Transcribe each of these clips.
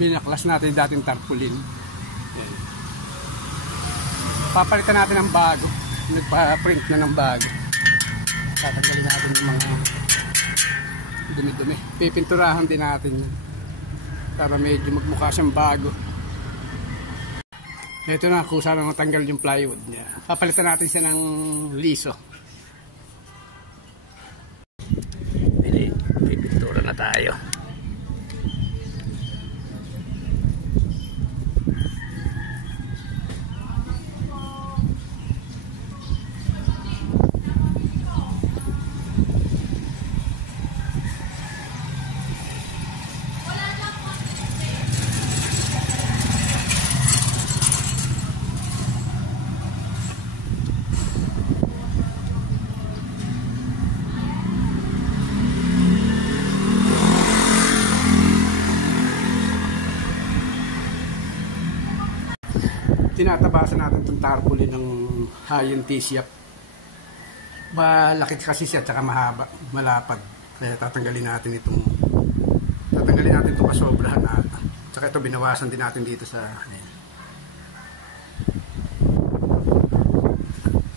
Binaklas natin yung dating tarpaulin. Yan. Papalitan natin ng bago. Nagpa-print na ng bago. Tatanggalin natin yung mga dumi-dumi. Pipinturahan din natin yan para medyo magmukha siyang bago. Ito na, kusa na matanggal yung plywood niya. Papalitan natin siya ng liso. Pipintura na tayo. Tinatabasan natin itong tarpaulin ng high-end T-shape. Malaki kasi siya at saka mahaba, malapad. Kaya tatanggalin natin itong kasobrahan na. Saka ito binawasan din natin dito sa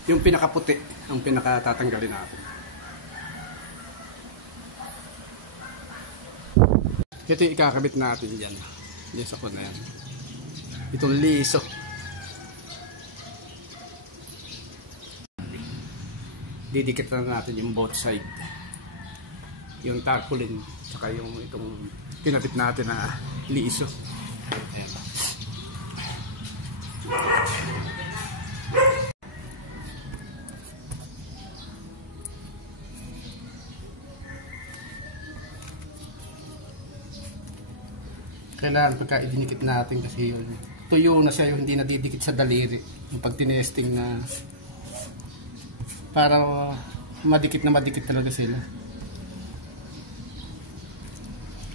yung pinakaputi ang pinakatatanggalin natin. Ito yung ikakabit natin dyan. Yan sa kuna yan. Itong liso. Didikit na natin yung both side. Yung tarpaulin saka yung itong kinabit natin na liso. Ayan. Kailangan pagka idinikit natin kasi yun tuyo na siya, yung hindi nadidikit sa daliri yung pag tinesting na para madikit na madikit talaga sila.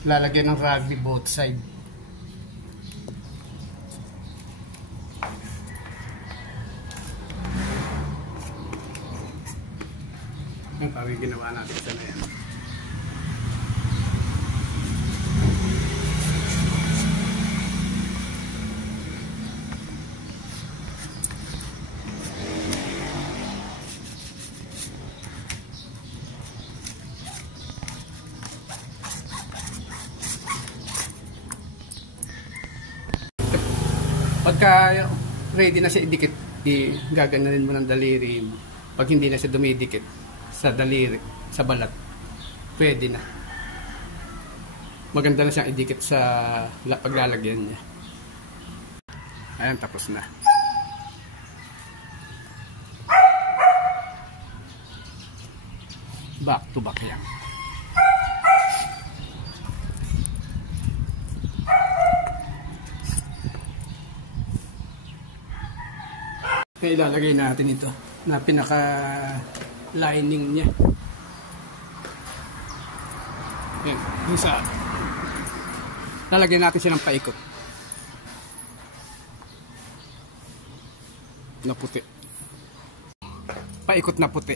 Lalagyan ng rugby both side. Yung parang ginawa natin sa na yan. Pagka ready na siya idikit, gaganunin mo ng daliri mo. Pag hindi na siya dumidikit sa daliri, sa balat, pwede na. Maganda na siyang idikit sa paglalagyan niya. Ayan, tapos na. Back to back yan. Kaya ilalagay natin ito na pinaka lining niya. Yan, isa. Lalagyan natin siya ng paikot na puti. Paikot na puti.